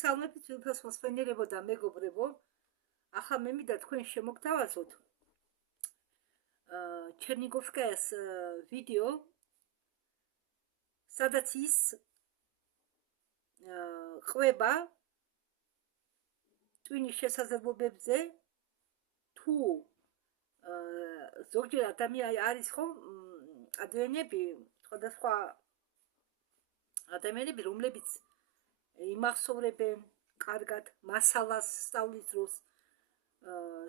სალმებით ვიფას მოსვენერებო და მეგობრებო, ახლა მე მინდა თქვენ შემოგთავაზოთ ჩერნიგოვსკაიას ვიდეო, სადაც ის ყვება ტვინის შესაძლებლობებზე, თუ ზოგჯერ ადამიანი არის ხომ ადამიანები, სხვადასხვა ადამიანები, რომლებიც იმახსოვრებენ კარგად მასალას სწავლის დროს,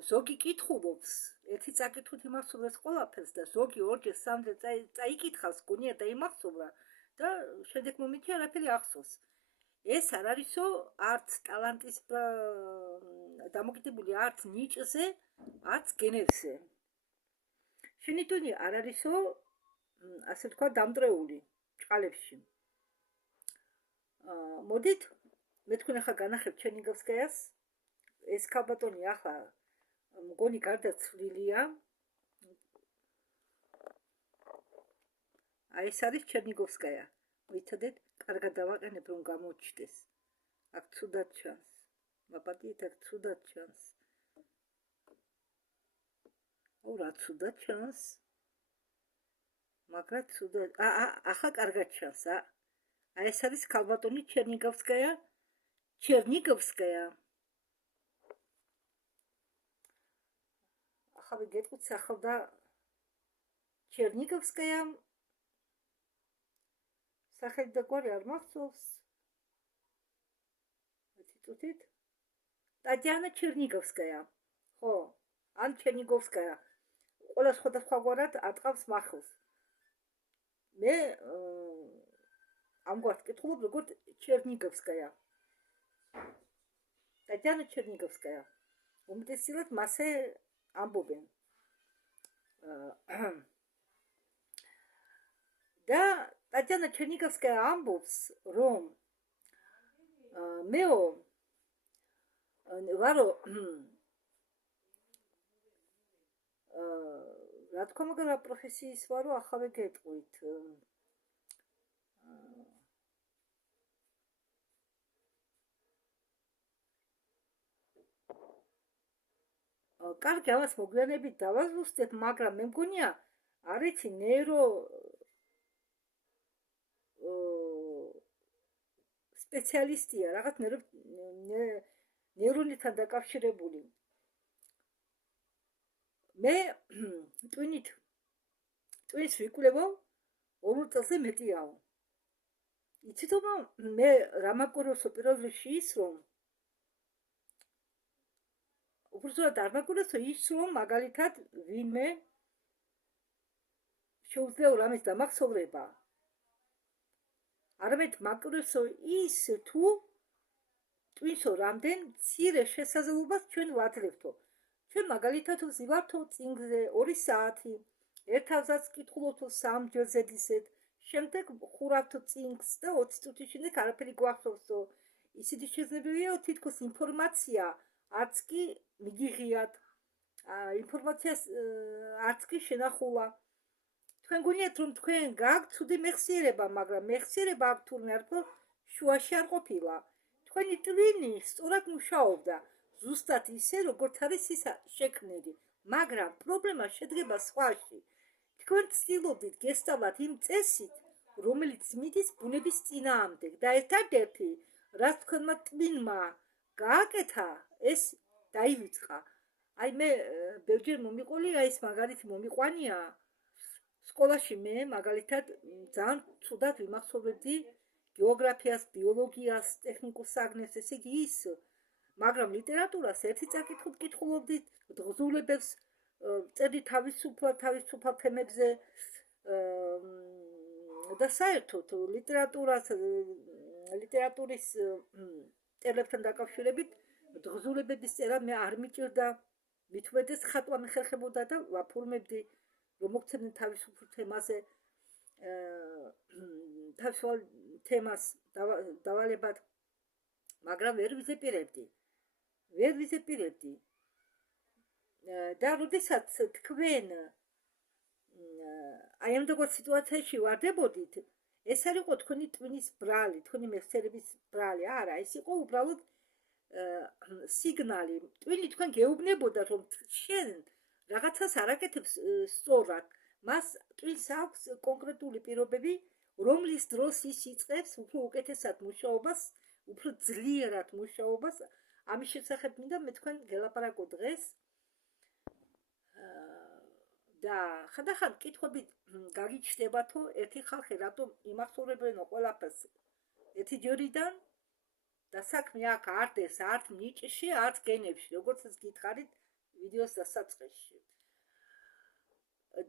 ზოგი კითხულობს, ერთი წაკითხოთ იმახსოვრებს ყველაფერს და ზოგი ორჯერ სამჯერ წაიკითხავს, გონია და იმახსოვრა და შემდეგ მომენტში არაფერი ახსოვს. ეს არ არისო არც ტალანტის დამოკიდებული, არც ნიჭზე, არც გენებზე. შენი ტვინი არ არისო, ასე თქვა, დამტრეული ჭყალებში. მოდით, მე თქვენ ახლა განახებთ ჩერნიგოვსკაიას. ეს ქალბატონი ახლა მგონი გარდაცვლილია. აი ეს არის ჩერნიგოვსკაია. ვიცოდეთ, კარგად დავაყენებ, რომ გამოჩნდეს. აქ ცუდად ჩანს. მაპატიეთ, აქ ცუდად ჩანს. რა ცუდად ჩანს? მაგრამ ცუდად, ახლა კარგად ჩანს, აი ეს არის ქალბატონი ჩერნიგოვსკაია. ახლა ვიგეთქვით სახელდა ჩერნიგოვსკაია. სახელი და გვარი არ მახსოვს. ვთითით. ტატიანა ჩერნიგოვსკაია. ხო, ან ჩერნიგოვსკაია. ყველა სხვადასხვაგვარად ატყავს მახელს. მე ამგვარად კითხულობ, როგორც ჩერნიგოვსკაია. ტატიანა ჩერნიგოვსკაია. უმეტესად მასე ამბობენ. და ტატიანა ჩერნიგოვსკაია ამბობს, რომ მეო ვარო რა თქმა უნდა პროფესიის ვარო, ახავე გეტყვით. კარგი, ამას მოგვიანებით დავაზუსტებ, მაგრამ მე მგონია, არ იცი, სპეციალისტია, რაღაც ნეირონებთან დაკავშირებული. მე ტვინს ვიკვლევო 2 წელზე მეტიაო. იცით, მე რა მაგვიროსო პირველ რიგში ის, რომ უბრალოდ არ მაგვიროსო ის, რომ მაგალითად ვინმე შეუძლია რამის დამახსოვრება. არამედ მაგვიროსო ის, თუ ტვინსო რამდენ მცირე შესაძლებლობას ჩვენ ვაძლევთო. ჩვენ მაგალითად ვზივართო წინგზე 2 საათი, ერთ თავზაც კითხულობთო 3 ჯერ ზედისედ, შემდეგ ხურავთო წინგს და 20 წუთის შემდეგ არაფერი გვახსოვსო. ისეთი შესაძლებელია, თითქოს ინფორმაცია არც კი მიგიღიათ, ინფორმაციას არც კი შენახულა. თქვენ გონიათ, რომ თქვენ გააქვთ ცუდი მეხსიერება, მაგრამ მეხსიერება აქ თურმე არქო შუაში არ ყოფილა. თქვენი ტვინი სწორად მუშაობდა, ზუსტად ისე, როგორც არის ის შექმნილი, მაგრამ პრობლემა შედგება სხვაში. თქვენ ცდილობდით გესწავლათ იმ წესით, რომელიც მიდის ბუნების წინააღმდეგ და ერთადერთი, რაც თქვენმა ტვინმა გააკეთა, ეს დაივიწყა. აი მე ბევრჯერ მომიყოლია ეს მაგალითი მომიყვანია. სკოლაში მე მაგალითად ძალიან ცუდად ვიმახსოვრებდი გეოგრაფიას, ბიოლოგიას, ტექნიკურ საგნებს, ესე იგი ის, მაგრამ ლიტერატურას ერთი წაკითხოთ კითხულობდით, დღზულებებს წერდი თავისუფალ თემებზე და საერთოდ ლიტერატურის წერლებთან დაკავშირებით დღზულებების წერა მე არ მიჭირდა, მით უმეტეს ხატვა მეხერხებოდა და ვაფორმებდი, რომ მოგცემდნენ თავისუფალ თემაზე, თავისუფალ თემას დავალებად, მაგრამ ვერ ვიზეპირებდი. და როდესაც თქვენ აი ამ როგორ სიტუაციაში ვარდებოდით, ეს არ იყო თქვენი ტვინის ბრალი, თქვენი მეხსიერების ბრალი, არა, ეს იყო უბრალოდ სიგნალი. ტვინი თქვენ გეუბნებოდათ, რომ შენ რაღაცას არ აკეთებს სწორად. მას ტვინს აქვს კონკრეტული პირობები, რომლის დროს ის იწყებს უფრო უკეთესად მუშაობას, უფრო ძლიერად მუშაობას. ამის შესახებ მინდა მე თქვენ გელაპარაკო დღეს. და ხანდახან კითხვები გაგიჩნდებათო, ერთი ხალხი რატომ იმახსოვრებენო ყველაფერს ერთი ჯერიდან და საქმე აქ არ დეს, არც ნიჭში, არც გენებში, როგორც ეს გითხარით ვიდეოს დასაწყისში.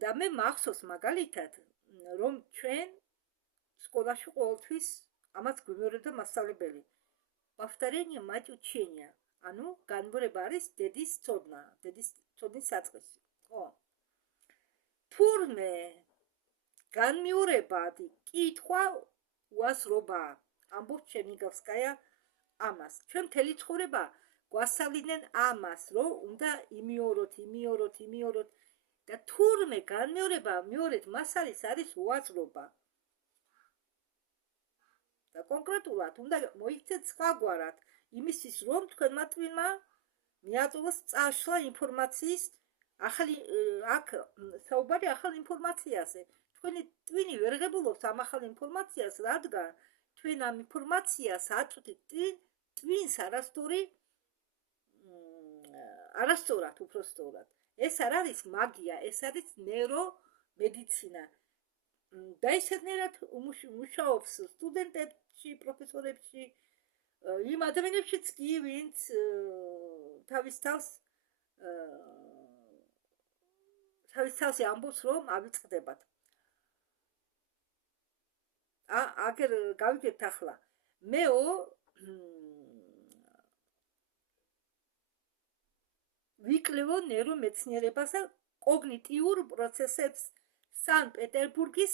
და მე მახსოვს მაგალითად, რომ ჩვენ სკოლაში ყოველთვის ამას გვიმეორებდა მასწავლებელი. Повторение мать учения. ანუ განმეორება არის დედის ცოდნა, დედის ცოდნის საწყისი. ხო. თურმე განმეორებადი კითხვა უასრობა. ამბობს ჩერნიგოვსკაია ამას. ჩვენ მთელი ცხოვრება გვასწავლიდნენ ამას, რომ უნდა იმიოროთ და თურმე განმეორება მეორედ მას არის უაზრობა. და კონკრეტულად უნდა მოიქცეთ სხვაგვარად იმისთვის, რომ თქვენმა ტვინმა მიაწვდოს წაშლა ინფორმაციის ახალი აქ საუბარი ახალ ინფორმაციაზე. თქვენი ტვინი ვერ ღებულობს ამ ახალ ინფორმაციას, რადგან თქვენ ამ ინფორმაციას აწვდით ტვინს არასწორად, უпростоრად. ეს არ არის მაგია, ეს არის ნეირომედიცინა. და ისეთნაირად მუშაობს სტუდენტებში, პროფესორებში, იმ ადამიანებშიც კი, ვინც თავის თავს ამბობს, რომ ავიწყდებათ. აგერ გავიგებთ ახლა. მეო ვიკლებო ნეირომეცნიერებას და კოგნიტიურ პროცესებს სან-პეტერბურგის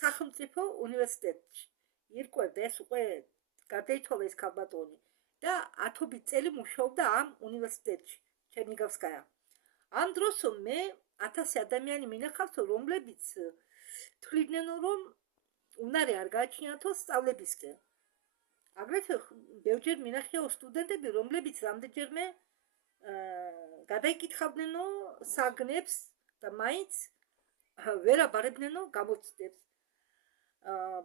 სახელმწიფო უნივერსიტეტში. ირკვევდა ეს უკვე გარდაიცვალა ეს ქალბატონი და 10 წელი მუშაობდა ამ უნივერსიტეტში, ჩერნიგოვსკაია. ამ დროს მე 1000 ადამიანი მინახავსო, რომლებიც თვლიდნენ, რომ უნარი არ გააჩნიათო სწავლებისკენ. აგრეთვე ბევრჯერ მინახიაო სტუდენტები, რომლებიც რამდენჯერმე გადაიკითხავდნენო საგნებს და მაინც ვერ აბარებდნენო გამოცდებს.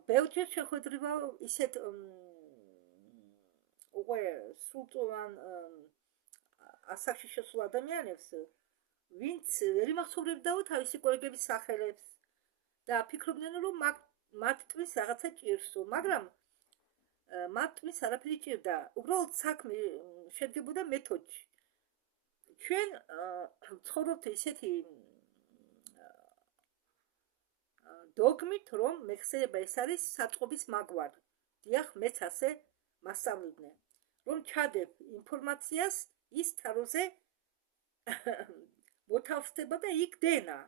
ბევრჯერ შეხვედრივა ისეთ უკვე სრულწლოვან ასაკში შესულ ადამიანებს, ვინც ვერ იმახსოვრებდაო თავისი კოლეგების სახელებს და ფიქრობდნენ, რომ მათ ტვინს რაღაცა ჭირსო, მაგრამ მათ ტვინს არაფერი ჭირდა. უბრალოდ საქმე შედგებოდა მეთოდში. ჩვენ ცხოვრობთ ისეთი დოგმით, რომ მეხსიერება ეს არის საწყობის მაგვარი. დიახ, მეც ასე მასწავლიდნენ. რომ ჩადებ ინფორმაციას ის თაროზე მოთავსდება და იქ დენა.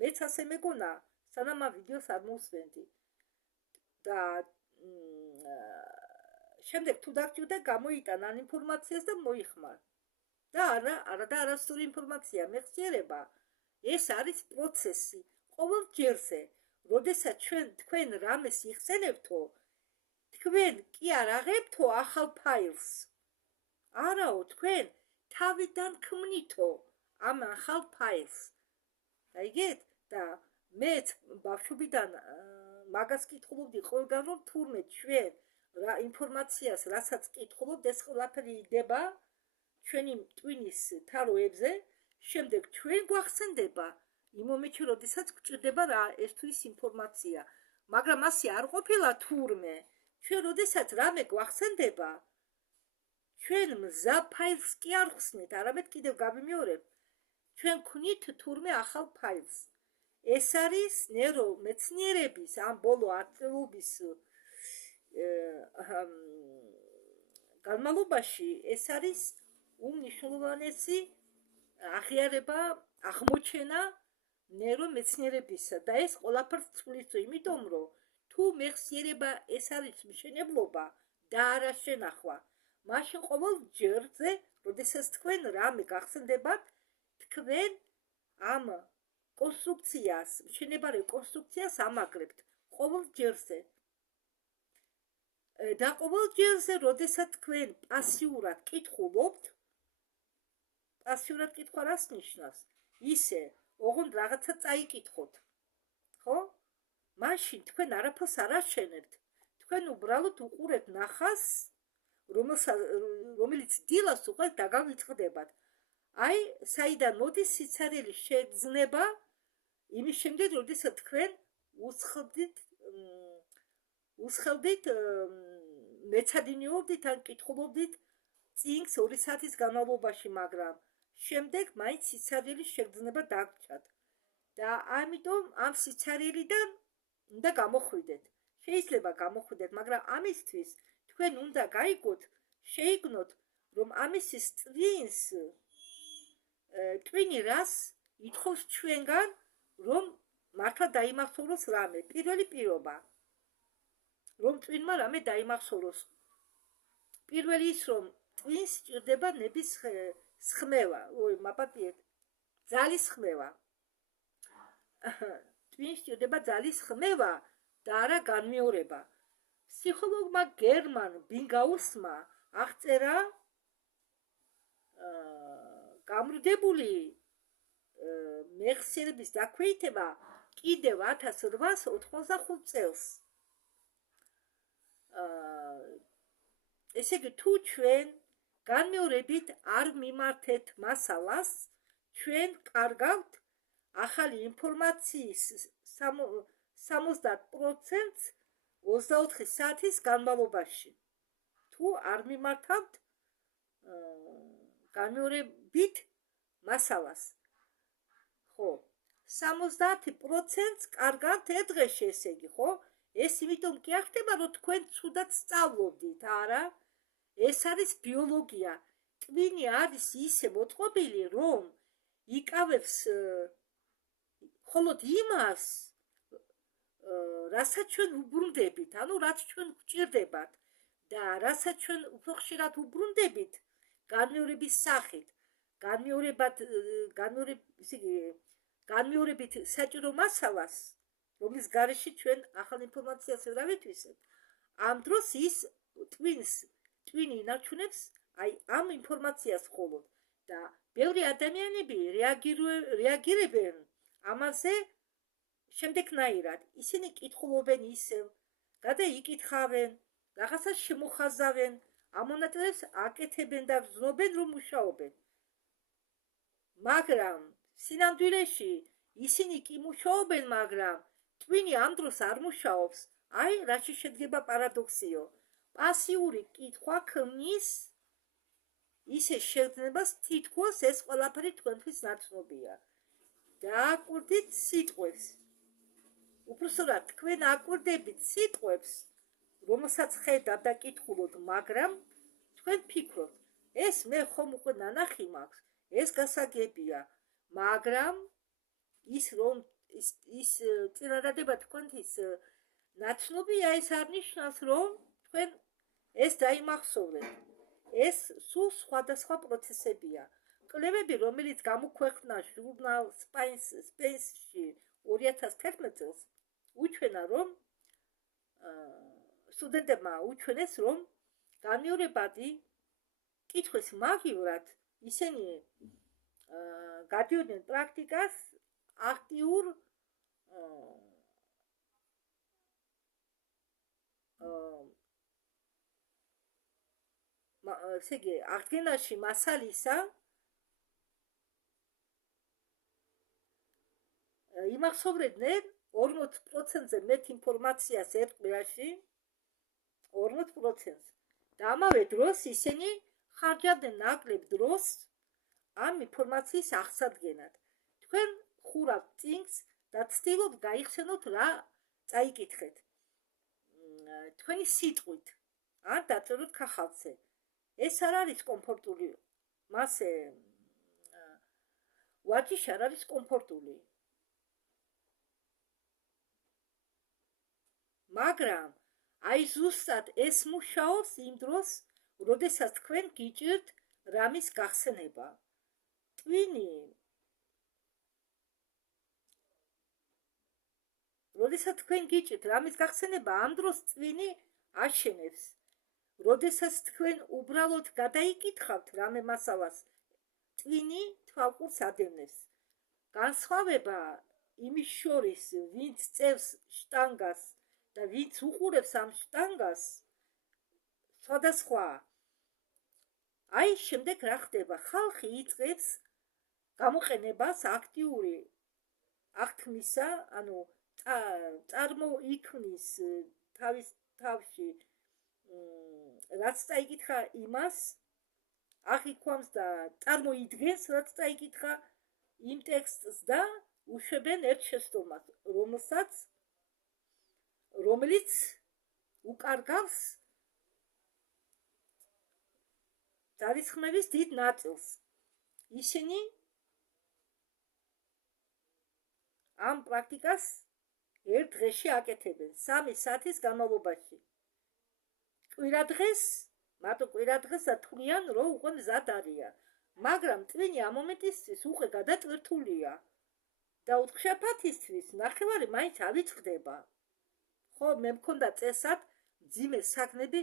მეც ასე მეგონა, სანამ ამ ვიდეოს არ მოვსვენდი. და შემდეგ თუ დაგჭირდა გამოიტანა ამ ინფორმაციას და მოიხმარ. და არასწორი ინფორმაცია, მეხსიერება ეს არის პროცესი. ყოველ ჯერზე, როდესაც თქვენ რამეს იხსენებთო, თქვენ კი არ აღებთო ახალ ფაილს. არაო, თქვენ თავიდან ქმნითო ამ ახალ ფაილს. გაიგეთ? და მეც ბავშვობიდან მაგას კითხულობდი ყველგან, რომ თურმე ჩვენ რა ინფორმაციას რასაც კითხულობთ, ეს ყველაფერი იდება ჩვენი ტვინის თაროებზე, შემდეგ ჩვენ გვახსენდება იმ მომენტში, როდესაც გვჭირდება რა ეს თუ ის ინფორმაცია. მაგრამ ასე არ ყოფილა თურმე. ჩვენ როდესაც რამე გვახსენდება, ჩვენ მზა ფაილს კი არ ხსნით, არამედ კიდევ გავიმეორებ. ჩვენ ქმნით თურმე ახალ ფაილს. ეს არის ნეირომეცნიერების ამ ბოლო ათწლეულობის განმავლობაში ეს არის უმნიშვნელოვანესი აღიარება, აღმოჩენა ნეირომეცნიერებისა და ეს ყველაფერს ცვლის, იმიტომ რომ თუ მეხსიერება ეს არის მშენებლობა და არა შენახვა, მაშინ ყოველ ჯერზე, როდესაც თქვენ რამე გახსენდებათ, თქვენ ამ კონსტრუქციას, მშენებარე კონსტრუქციას ამაგრებთ. ყოველ ჯერზე. და ყოველ ჯერზე, როდესაც თქვენ პასიურად კითხულობთ, პასიურად კითხვა რას ნიშნავს? ისე, ოღონდ რაღაცა წაიკითხოთ, ხო? მაშინ თქვენ არაფერს არ აშენებთ. თქვენ უბრალოდ უყურებთ ნახას, რომელიც დილას უყურებთ და გამიწყდებათ. აი, საიდან მოდის სიცარიელის შეგრძნება იმის შემდეგ, როდესაც თქვენ უცხელდით მეცადინეობდით ან კითხულობდით წინგს 2 საათის განმავლობაში, მაგრამ შემდეგ მაინც სიცარიელის შეგრძნება დაგჭათ. და ამიტომ ამ სიცარიელიდან უნდა გამოხვიდეთ. შეიძლება გამოხვიდეთ, მაგრამ ამისთვის თქვენ უნდა შეიგნოთ, რომ ამისის ტვინი რას ითხოვს ჩვენგან, რომ მართლა დაიმახსოვროს რამე. პირველი პირობა, რომ ტვინმა რამე დაიმახსოვროს. პირველი ის, რომ ტვინს სჭირდება ნების სხმევა, ძალის სხმევა. ტვინს სჭირდება ძალის სხმევა და არა განმეორება. ფსიქოლოგმა გერმან ბინგაუსმა აღწერა გამრუდებული მეხსიერების დაქვეითება კიდევ 1885 წელს. ესე იგი, თუ ჩვენ განმეორებით არ მიმართეთ მასალას, ჩვენ კარგავთ ახალი ინფორმაციის 70% 24 საათის განმავლობაში. თუ არ მიმართავთ განმეორებით მასალას. ხო, 70% კარგავთ დღეში, ესე იგი, ხო? ეს იმიტომ კი ახდება, რომ თქვენ ცუდად სწავლობდით, არა? ეს არის ბიოლოგია. ტვინი არის ისე მოწყობილი, რომ იკავებს მხოლოდ იმას, რასაც ჩვენ უბრუნდებით, ანუ რაც ჩვენ გვჭირდებათ და რასაც ჩვენ უფრო ხშირად უბრუნდებით განმეორების სახით. განმეორებით საჭირო მასალას, რომლის გარეშე ჩვენ ახალ ინფორმაციას ვერ ავეთვისებთ. ამ დროს ის ტვინი ინარჩუნებს აი ამ ინფორმაციას მხოლოდ და ბევრი ადამიანები რეაგირებენ ამაზე შემდეგნაირად. ისინი კითხულობენ ისევ, გადაიკითხავენ, რაღაცას შემოხაზავენ, ამ მონატრებს აკეთებენ და გრძნობენ, რომ მუშაობენ. მაგრამ სინამდვილეში ისინი კი მუშაობენ, მაგრამ ტვინი ამ დროს არ მუშაობს. აი, რაში შედგება პარადოქსიო. პასიური კითხვა ქმნის ისე შეგრძნებას, თითქოს ეს ყველაფერი თქვენთვის ნაცნობია. დააკვირდით სიტყვებს. უпроსტად თქვენ აკვირდებით სიტყვებს, რომელსაც ხედავთ და კითხულობთ, მაგრამ თქვენ ფიქრობთ, ეს მე ხომ უკვე ნანახი მაქვს, ეს გასაგებია, მაგრამ ის რომ ის წინადადება თქვენთვის ნაცნობია, ეს არ ნიშნავს, რომ თქვენ ეს დაიმახსოვრეთ. ეს სულ სხვადასხვა პროცესებია. კვლევები, რომელიც გამოქვეყნდა ჟურნალ Science-ში 2011 წელს, უჩვენა, რომ სტუდენტებმა უჩვენეს, რომ განმეორებადი კითხვის მაგივრად ისინი გადიოდნენ პრაქტიკას აქტიურ აღდგენაში მასალისა იმახსოვრებდნენ 40%-ზე მეტ ინფორმაციას ერთ კვირაში, 40%. და ამავე დროს ისინი ხარჯავდნენ ნაკლებ დროს ამ ინფორმაციის აღსადგენად. თქვენ ხურავთ წინგს და ცდილობთ გაიხსენოთ რა წაიკითხეთ. თქვენი სიტყვით ან დაწეროთ ქაღალდზე. ეს არ არის კომფორტული. მასე ვარჯიში არ არის კომფორტული. მაგრამ აი ზუსტად ეს მუშაობს იმ დროს, როდესაც თქვენ გიჭირთ რამის გახსენება. ტვინი როდესაც თქვენ გიჭირთ რამის გახსენება, ამ დროს წვინი აშენებს. როდესაც თქვენ უბრალოდ გადაიკითხავთ რამე მასალას, წვინი თვალყურს ადევნებს. განსხვავება იმის შორის, ვინც წევს შტანგას და ვინც უყურებს ამ შტანგას, სხვადასხვაა. აი, შემდეგ რა ხდება? ხალხი იწყებს გამოყენებას აქტიური აღთქმისა, ანუ წარმოიქმნის თავის თავში რაც წაიკითხა იმას, აღიქვამს და წარმოიდგენს რაც წაიკითხა იმ ტექსტს და უშვებენ ერთ შეცდომას, რომელიც უკარგავს ძალისხმევის დიდ ნაწილს. ისინი ამ პრაქტიკას ერთ დღეში აკეთებენ 3 საათის განმავლობაში. მარტო კვირადღეს და თვლიან, რომ უკვე მზად არიან. მაგრამ წვინი ამ მომენტისთვის უკვე გადატვირთულია და უთხშაფათისთვის ნახევარი მაინც ავიწყდება. ხო, მე მქონდა წესად მძიმე საქმეები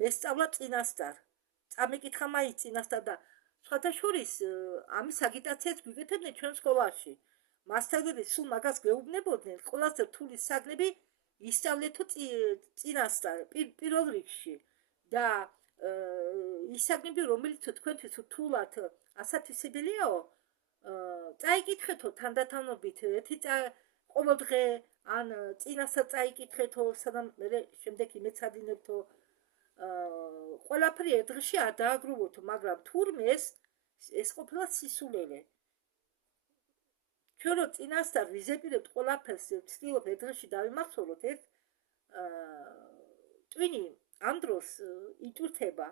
მესწავლა წინასწარ. წამიკითხა მაინც წინასწარ და სხვათა შორის ამის აგიტაციაც გვიკეთებდნენ ჩვენ სკოლაში. მასწავლებლები სულ მაგას გვეუბნებოდნენ, ყველაზე რთული საგნები ისწავლეთო წინასწარ, პირველ რიგში და ის საგნები, რომელიც თქვენთვის რთულად ასათვისებელიაო, წაიკითხეთო თანდათანობით ერთი ყოველდღე ან წინასწარ წაიკითხეთო, სანამ მე შემდეგ იმეცადინებთო, ყველაფერი ერთ დღეში არ დააგროვოთო, მაგრამ თურმე ეს ყოფილა სისულელე. ჩვენ რო წინასწარ ვიზეპირებთ ყველაფერს, ვცდილობ ერთ დღეში დავიმახსოვროთ, ტვინი ამ დროს იტვირთება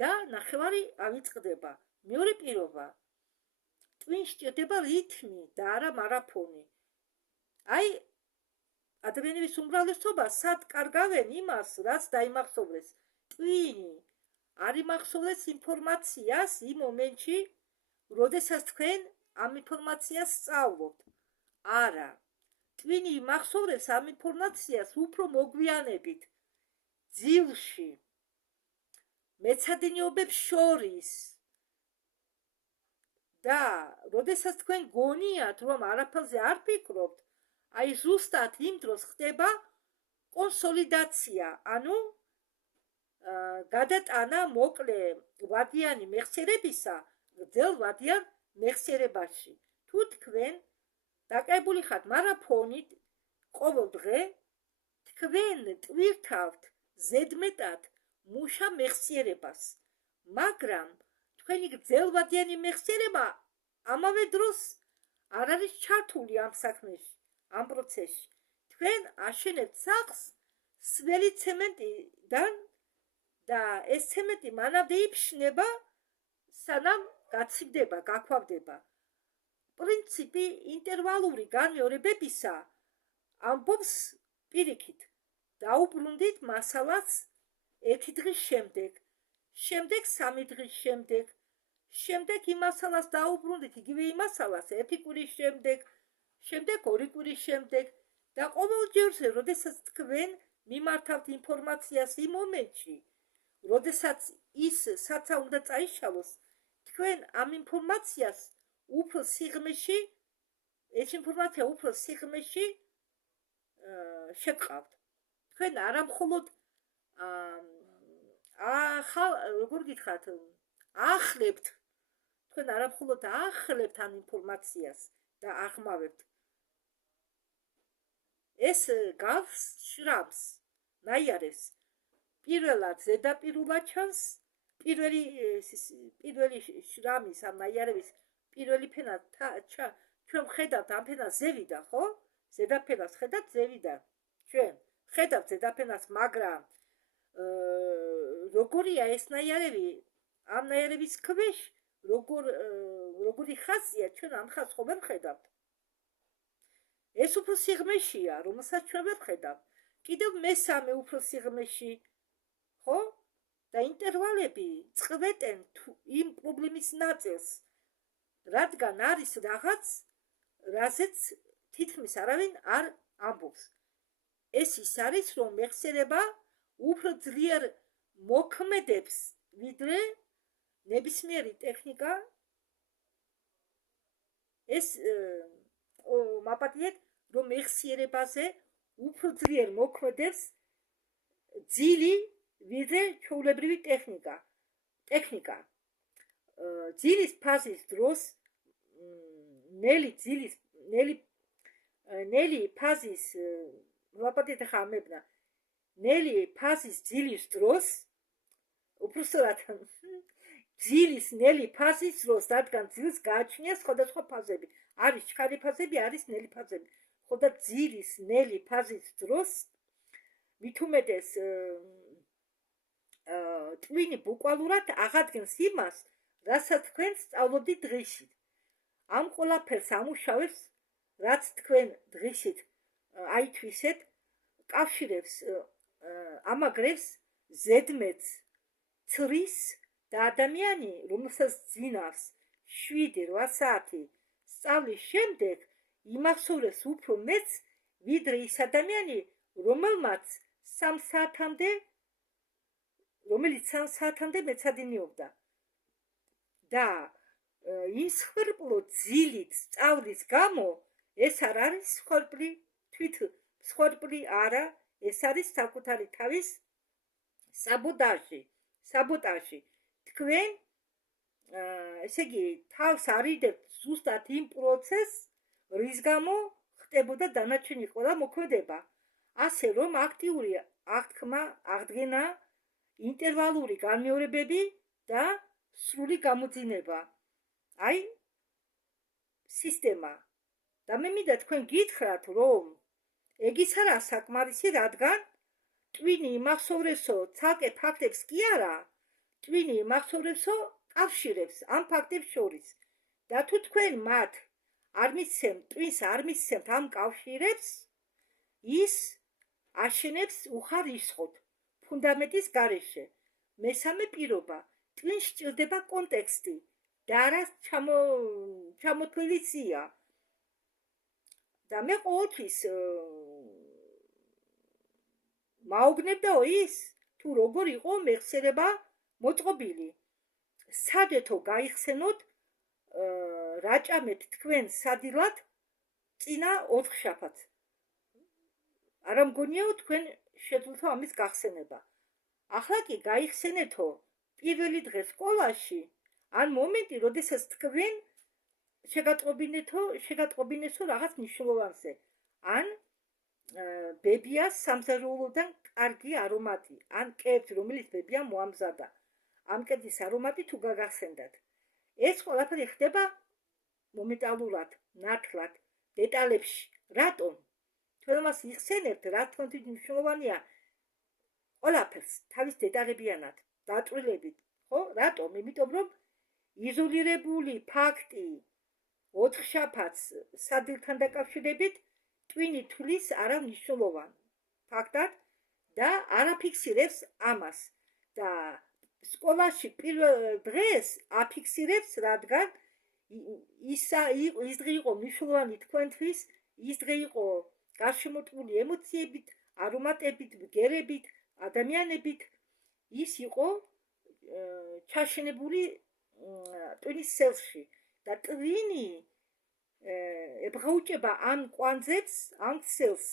და ნახევარი ავიწყდება. მეორე პირობა, ტვინს სჭირდება რითმი და არა მარაფონი. აი, ადამიანების უმრავლესობა სად კარგავენ იმას, რაც დაიმახსოვრეს. ტვინი არ იმახსოვრეს ინფორმაციას იმ მომენტში, როდესაც თქვენ ამ ინფორმაციას სწავლობთ. არა. ტვინი იმახსოვრეს ამ ინფორმაციას უფრო მოგვიანებით, ძილში, მეცადინეობებს შორის და როდესაც თქვენ გონიათ, რომ არაფერზე არ ფიქრობთ, აი ზუსტად იმ დროს ხდება კონსოლიდაცია, ანუ გადატანა მოკლე ვადიანი მეხსიერებისა გრძელ ვადიან მეხსიერებაში. თუ თქვენ დაკავებული ხართ მარაფონით ყოველ დღე, თქვენ ტვირთავთ ზედმეტად მუშა მეხსიერებას, მაგრამ თქვენი გრძელვადიანი მეხსიერება ამავე დროს არ არის ჩართული ამ საქმეში, ამ პროცესში. თქვენ აშენებთ სახლს სველი ცემენტიდან და ეს ცემენტი მანამდე იფშნება, სანამ გაცივდება, გაქვავდება. პრინციპი ინტერვალური განმეორებებისა ამბობს პირიქით. დაუბრუნდით მასალას ერთი დღის შემდეგ, შემდეგ 3 დღის შემდეგ იმ მასალას დაუბრუნდით იგივე იმ მასალას ერთი კვირის შემდეგ 2 კვირის შემდეგ და ყოველჯერ, როდესაც თქვენ მიმართავთ ინფორმაციას იმ მომენტში, როდესაც ის საცა უნდა წაიშალოს, თქვენ ამ ინფორმაციას უფრო სიღრმეში, ეს ინფორმაცია უფრო სიღრმეში შეგყავთ. თქვენ არა მხოლოდ როგორ გითხრათ, ახლებთ, თქვენ არა მხოლოდ ახლებთ ამ ინფორმაციას და აღმავებთ. ეს გავს შრამს, ნაიარევს. პირველად ზედაპირულად ჩანს, პირველი შრამის ამ ნაიარევის პირველი ფენა ჩვენ ხედავთ ამ ფენას ზევიდან, ხო? ზედაფენას ხედავთ ზევიდან. ჩვენ ხედავთ ზედაფენას, მაგრამ როგორია ეს ნაიარევი, ამ ნაიარევის ქვეშ როგორი ხაზია, ჩვენ ამ ხაზს ხო ვერ ხედავთ. ეს უფრო სიღრმეშია, რომელსაც ჩვენ ვერ ხედავთ. კიდევ მესამე უფრო სიღრმეში, ხო? და ინტერვალები წყვეტენ იმ პრობლემის ნაწილს, რადგან არის რაღაც, რაზეც თითქმის არავინ არ ამბობს. ეს ის არის, რომ მეხსიერება უფრო ძლიერ მოქმედებს, ვიდრე ნებისმიერი ტექნიკა. ეს მაპატიეთ, რომ მეხსიერებაზე უფრო ძლიერ მოქმედებს ძილი, ვიდრე ჩვეულებრივი ტექნიკა. ძილის ფაზის დროს ნელი ფაზის მაპატიეთ ახლა ამებნა ნელი ფაზის ძილის დროს უბრალოდ ძილის ნელი ფაზის დროს, რადგან ძილს გააჩნია სხვადასხვა ფაზები. არის ჩქარი ფაზები, არის ნელი ფაზები. ხოდა ძილის ნელი ფაზის დროს მით უმეტეს ტვინი ბუკვალურად აღადგენს იმას, რასაც თქვენ სწავლობდით დღისით. ამ ყველაფერს ამუშავებს, რაც თქვენ დღისით აითვისეთ, კავშირებს, ამაგრებს ზედმეტს, ცრის და ადამიანი, რომელსაც ძინავს 7-8 საათი სწავლის შემდეგ, იმახსოვრებს უფრო მეტს, ვიდრე ის ადამიანი, რომელიც 3 საათამდე მეცადინეობდა. და იმ სხვრპლო ძილით სწავლის გამო ეს არ არის სხვრპლი, თვით სხვრპლი არა, ეს არის საკუთარი თავის საბოტაჟი. თქვენ ესე იგი თავს არიდებთ ზუსტად იმ პროცესს, რის გამო ხდებოდა დანარჩენი ყველა მოქმედება. ასე რომ აქტიური აღთქმა, აღდგენა, ინტერვალური განმეორებები და სრული გამოძინება. აი სისტემა. და მე მინდა თქვენ გითხრათ, რომ ეგ ის არა საკმარისი, რადგან ტვინი იმახსოვრებსო ცალკე ფაქტებს კი არა, ტვინი იმახსოვრებსო კავშირებს ამ ფაქტებს შორის. და თუ თქვენ მათ ტვინს არ მისცემთ ამ კავშირებს, ის აშენებს უხარისხოდ ფუნდამენტის გარეშე. მესამე პირობა, ტვინს სჭირდება კონტექსტი და არა ჩამოთვლილი სია. და მე ყოველთვის მაოგნებდაო ის, თუ როგორ იყო მეხსიერება მოწყობილი. სადეთო გაიხსენოთ რაჭამეთ თქვენ სადილად წინა 4 შაბათს. არა მგონიაო თქვენ შეძლოთ ამის გახსენება. ახლა კი გაიხსენეთო პირველი დღე სკოლაში, ან მომენტი, როდესაც თქვენ შეგატყობინეთო რაღაც მნიშვნელოვანზე. ან ბებიას სამზარეულოდან კარგი არომატი, ან კერძი, რომელიც ბებიამ მოამზადა. ამ კერძის არომატი თუ გაგახსენდათ. ეს ყველაფერი ხდება მომენტალურად, ნათლად, დეტალებში. რატომ? თქვენ მას იხსენებთ, რა თქვენთვის მნიშვნელოვანია ყველაფერს თავის დეტალებიანად, დაწვრილებით, ხო? რატომ? იმიტომ რომ იზოლირებული ფაქტი 4 შაბათს სადილთან დაკავშირებით ტვინი თulis არავნიშნულოვან ფაქტად და არაფიქსირებს ამას. და სკოლაში პირველ დღეს აფიქსირებს, რადგან ის დღე იყო მნიშვნელოვანი თქვენთვის, ის დღე იყო გარშემორტყმული ემოციებით, არომატებით, ბგერებით, ადამიანებით. ის იყო ჩაშენებული ტვინის სელში და ტვინი ებღაუჭება ამ კვანძებს, ამ სელს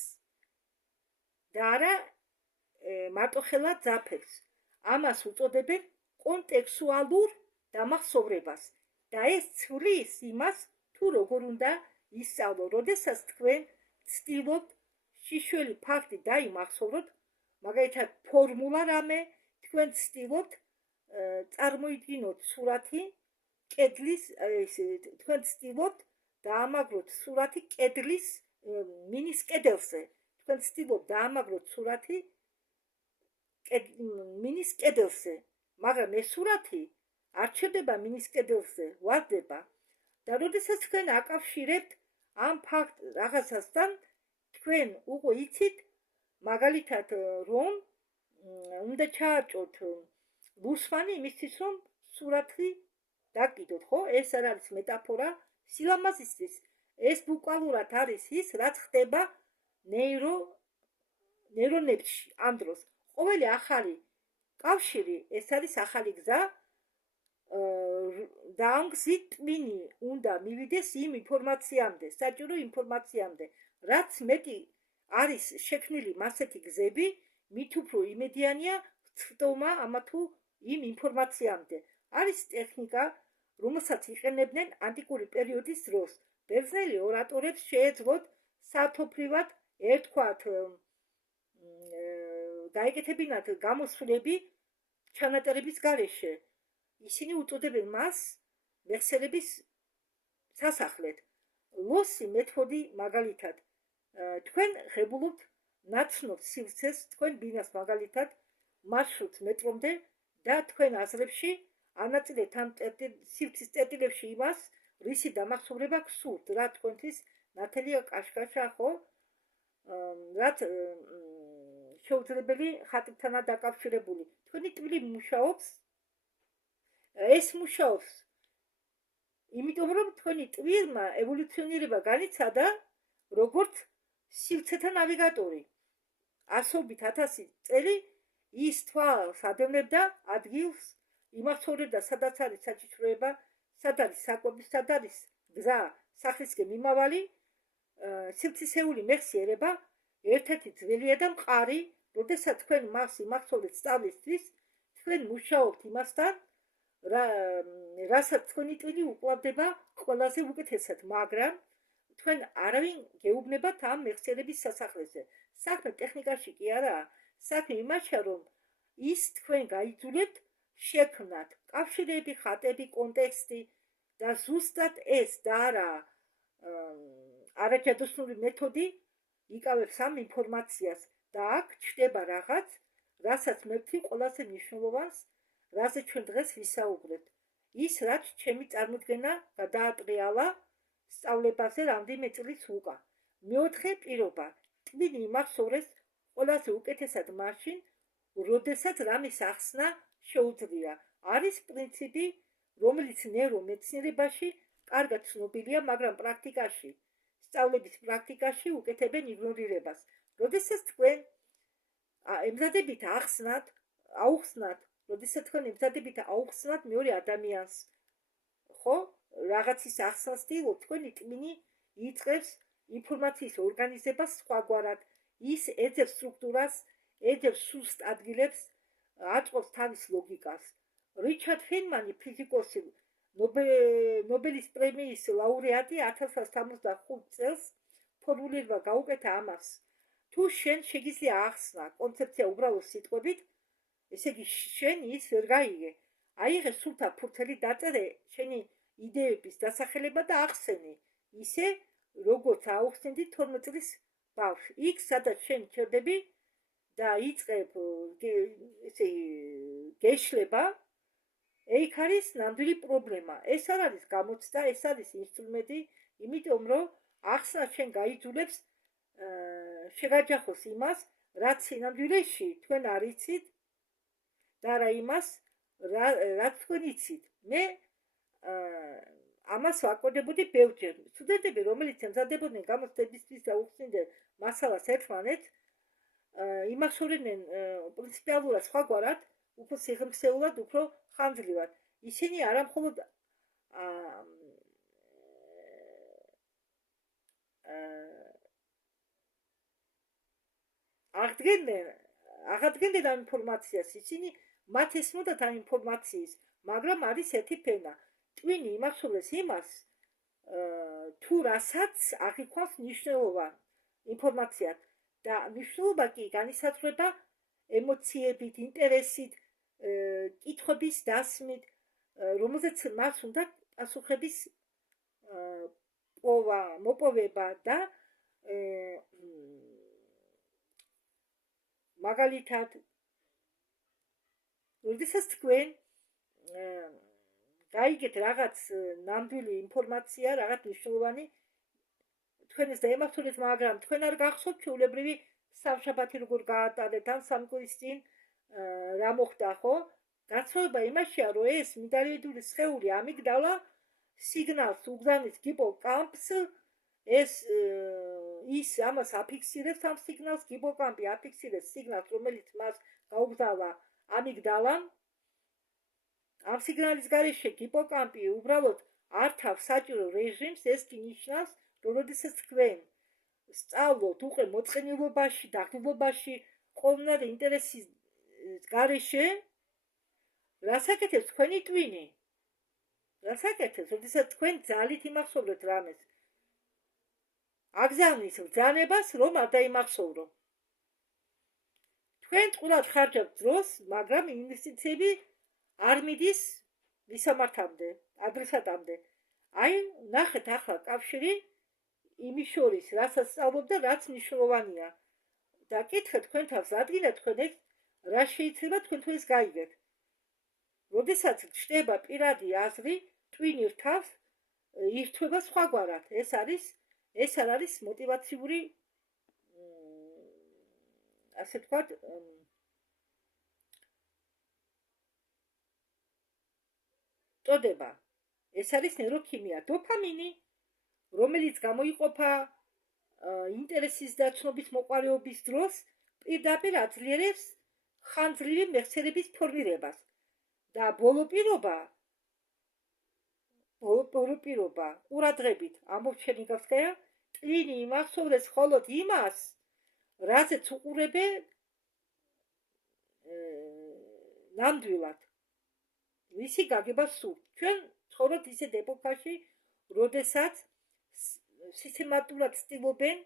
და არა მარტოხელად ძაფებს. ამას უწოდებენ კონტექსუალურ დამახსოვრებას და ეს ცვლის იმას, თუ როგორ უნდა ისწავლო. როდესაც თქვენ ცდილობთ შიშველი ფაქტი დაიმახსოვროთ, მაგალითად ფორმულა რამე, თქვენ ცდილობთ წარმოიდგინოთ სურათი კედლის, თქვენ ცდილობთ დაამაგროთ სურათი კედლის მინის კედელზე. თქვენ ცდილობთ დაამაგროთ სურათი მინის კედელზე, მაგრამ ეს სურათი არ ჩერდება მინის კედელზე, ვარდება. და როდესაც თქვენ აკავშირებთ ამ ფაქტ რაღაცასთან, თქვენ უკვე იცით, მაგალითად, რომ უნდა ჩააჭოთ ლუსვანი იმისთვის, რომ სურათი დაკიდოთ, ხო? ეს არ არის მეტაფორა სილამაზისთვის. ეს ბუკვალურად არის ის, რაც ხდება ნეირონებში ამ დროს. ყოველი ახალი კავშირი ეს არის ახალი გზა და ამ გზით ტვინი უნდა მივიდეს იმ ინფორმაციამდე, საჭირო ინფორმაციამდე, რაც მეტი არის შექმნილი მასეთი გზები, მით უფრო იმედიანია ცდომა ამა თუ იმ ინფორმაციამდე. არის ტექნიკა, რომელსაც იყენებდნენ ანტიკური პერიოდის დროს. ბერძნელი ორატორებს შეეძლოთ საათობრივად ერთქვათ გაეკეთებინათ გამოსვლები ჩანაწერების გარეშე. ისინი უწოდებენ მას მეხსიერების სასახლედ. ლოსი მეთოდი მაგალითად თქვენ ღებულობთ ნაცნობ სივრცეს, თქვენ ბინას მაგალითად მარშრუტს მეტრომდე და თქვენ აზრებში ანაწილეთ ამ სივრცის წერტილებში იმას, რისი დამახსოვრება გსურთ, რა თქვენთვის ნათელია კაშკაშა, ხო? რაც შეუძლებელი ხატებთანაა დაკავშირებული. თქვენი ტვილი მუშაობს, ეს მუშაობს, იმიტომ რომ თქვენი ტვირმა ევოლუციონირება განიცადა როგორც სივრცეთა ნავიგატორი. ასობით 1000 წელი ის თვალს ადევნებდა ადგილს, იმახსოვრებდა სადაც არის საჩიჩროება, სად არის საკვები, სად არის გზა სახლისკენ მიმავალი. სივრცისეული მეხსიერება ერთ-ერთი ძველია და მყარი, როდესაც თქვენ მას იმახსოვრებთ სწავლისთვის, თქვენ მუშაობთ იმასთან, რასაც თქვენი ტვინი უკლავდება ყველაზე უკეთესად, მაგრამ თქვენ არავინ გეუბნებათ ამ მეხსიერების სასახლეზე. საქმე ტექნიკაში კი არაა, საქმე იმაშია, რომ ის თქვენ გაიძულებთ შექმნათ კავშირები, ხატები, კონტექსტი და ზუსტად ეს და არაჯადოსნური მეთოდი იკავებს ამ ინფორმაციას და აქ ჩდება რაღაც, რასაც მე ვთვლი ყველაზე მნიშვნელოვანს, რაზე ჩვენ დღეს ვისაუბრებთ. ის, რაც ჩემი წარმოდგენა გადაატრიალა სწავლებაზე რამდენიმე წლის უკან. მეოთხე პირობა, ტვინი იმახსოვრეს ყველაზე უკეთესად მაშინ, როდესაც რამის ახსნა შეუძლია. არის პრინციპი, რომელიც ნეირომეცნიერებაში კარგად ცნობილია, მაგრამ პრაქტიკაში, სწავლების პრაქტიკაში უკეთებენ იგნორირებას. როდესაც თქვენ ემზადებით აუხსნათ მეორე ადამიანს, ხო? რაღაცის ახსნას ცდილობთ, თქვენი ტვინი იწყებს ინფორმაციის ორგანიზებას სხვაგვარად. ის ეძებს სტრუქტურას, ეძებს სუსტ ადგილებს, აწყობს თავის ლოგიკას. რიჩარდ ფეინმანი, ფიზიკოსი, ნობელის პრემიის ლაურეატი 1975 წელს ფორმულირება გაუკეთა ამას. თუ შენ შეგიძლია ახსნა კონცეფცია უბრალოდ სიტყვებით, ესე იგი შენ ის ვერ გაიგე. აიღე სულთა ფურცელი დაწერე შენი იდეების დასახელება და ახსენი, ისე როგორც აუხსნედი 12 წლის ბავშვს. იქ სადაც შენ ჩერდები და იწყებ გეშლება, იქ არის ნამდვილი პრობლემა. ეს არ არის გამოცდა, ეს არის ინსტრუმენტი, იმიტომ რომ ახსნა შენ გაიძულებს შეგაჯახოს იმას, რაც სინამდვილეში თქვენ არ იცით და არა იმას, რაც თქვენ იცით. მე ამას ვაკოდებოდი ბევრჯერ. სტუდენტები, რომელიც ემზადებოდნენ გამოცდებისთვის და უხსნიდნენ მასალას ერთმანეთს, იმახსოვრებდნენ პრინციპიალურად სხვაგვარად, უფრო სიღრმისეულად, უფრო ხანძრივად. ისინი არა მხოლოდ აღადგენდნენ ამ ინფორმაციას, ისინი მათ ესმოდათ ამ ინფორმაციის, მაგრამ არის ერთი ფენა. ტვინი იმახსოვრებს იმას, თუ რასაც აღიქვამს მნიშვნელოვან ინფორმაციად და მნიშვნელობა კი განისაზღვრება ემოციებით, ინტერესით, კითხვების დასმით, რომელზეც მას უნდა პასუხების მოპოვება და მაგალითად, როდესაც თქვენ გაიგეთ რაღაც ნამდვილი ინფორმაცია, რაღაც მნიშვნელოვანი, თქვენ ეს დაემახსოვრეთ, მაგრამ თქვენ არ გახსოვთ ჩვეულებრივი სამშაბათი როგორ გაატარეთ, ან სამკვირის წინ რა მოხდა, ხო? გაცხოვება იმაშია, რომ ეს მიდალვიდური სხეული ამიგდალა სიგნალს უგზავნის ჰიპოკამპს, ეს ის ამას აფიქსირებს ამ სიგნალს, ჰიპოკამპი აფიქსირებს სიგნალს, რომელიც მას გაუგზავნა ამიგდალამ. ამ სიგნალის გარეშე ჰიპოკამპი უბრალოდ არ თავს საჭირო რეჟიმს, ეს კი ნიშნავს, რომ როდესაც თქვენ სწავლობთ უკვე მოწყენილობაში, დაღლილობაში, ყოველგვარი ინტერესის გარეშე, რას აკეთებს თქვენი ტვინი? რას აკეთებს, როდესაც თქვენ ძალით იმახსოვრეთ რამეს? აგზავნის ბრძანებას, რომ არ დაიმახსოვრო. თქვენ წყურად ხარჯავთ დროს, მაგრამ ინვესტიციები არ მიდის მისამართამდე, ადრესატამდე. აი, ნახეთ ახლა კავშირი იმის შორის, რასაც სწავლობ და რაც მნიშვნელოვანია. და კითხეთ თქვენ თავს, რადგან თქვენ ეს რა შეიძლება თქვენთვის გაიგეთ. როდესაც ჩნდება პირადი აზრი, ტვინი რთავს, ირთვება სხვაგვარად. ეს არ არის мотиваციური, ასე ვთქვათ, წოდება. ეს არის ნეიროქიმია, დოფამინი, რომელიც გამოიყოფა ინტერესის და ცნობის მოყვარეობის დროს, პირდაპირ აძლიერებს ხანძრივი მეხსიერების ფორმირებას. და ბოლო პირობა, ყურადღებით, ამბობს ჩერნიგოვსკაია, ტვინი იმახსოვრებს მხოლოდ იმას, რაზეც უყურებენ ნამდვილად. ვისი გაგება სურთ. ჩვენ ცხოვრობთ ისეთ ეპოქაში, როდესაც სისტემატურად ცდილობენ